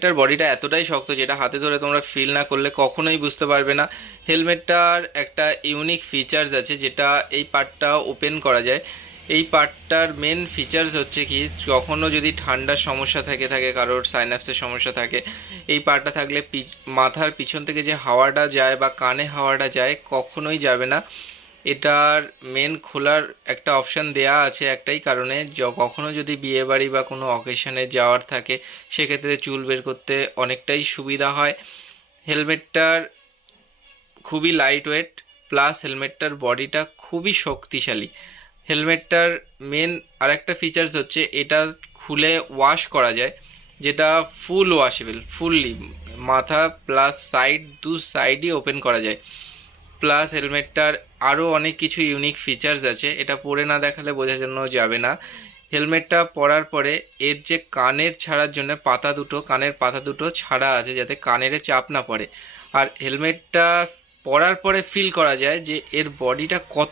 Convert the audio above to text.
এটার বডিটা এতটাই শক্ত যেটা হাতে ধরে তোমরা ফিল না করলে কখনোই বুঝতে পারবে না। হেলমেটটার একটা ইউনিক ফিচার্স আছে, যেটা এই পার্টটা ওপেন করা যায়। এই পার্টটার মেন ফিচার্স হচ্ছে কি, কখনও যদি ঠান্ডার সমস্যা থাকে কারোর সাইনাপসের সমস্যা থাকে, এই পার্টটা থাকলে মাথার পিছন থেকে যে হাওয়াটা যায় বা কানে হাওয়াটা যায় কখনোই যাবে না। এটার মেন খোলার একটা অপশান দেয়া আছে একটাই কারণে, কখনো যদি বিয়েবাড়ি বা কোনো অকেশনে যাওয়ার থাকে সেক্ষেত্রে চুল বের করতে অনেকটাই সুবিধা হয়। হেলমেটটার খুবই লাইট ওয়েট, প্লাস হেলমেটটার বডিটা খুবই শক্তিশালী। হেলমেটটার মেন আরেকটা ফিচার্স হচ্ছে এটা খুলে ওয়াশ করা যায়, যেটা ফুল ওয়াশেবল, ফুললি মাথা প্লাস সাইড দু সাইডই ওপেন করা যায়। প্লাস হেলমেটটার আরও অনেক কিছু ইউনিক ফিচার্স আছে, এটা পরে না দেখালে বোঝানো যাবে না। হেলমেটটা পরার পরে এর যে কানের ছাড়ার জন্য কানের পাতা দুটো ছাড়া আছে যাতে কানের চাপ না পড়ে। আর হেলমেটটা পরার পরে ফিল করা যায় যে এর বডিটা কত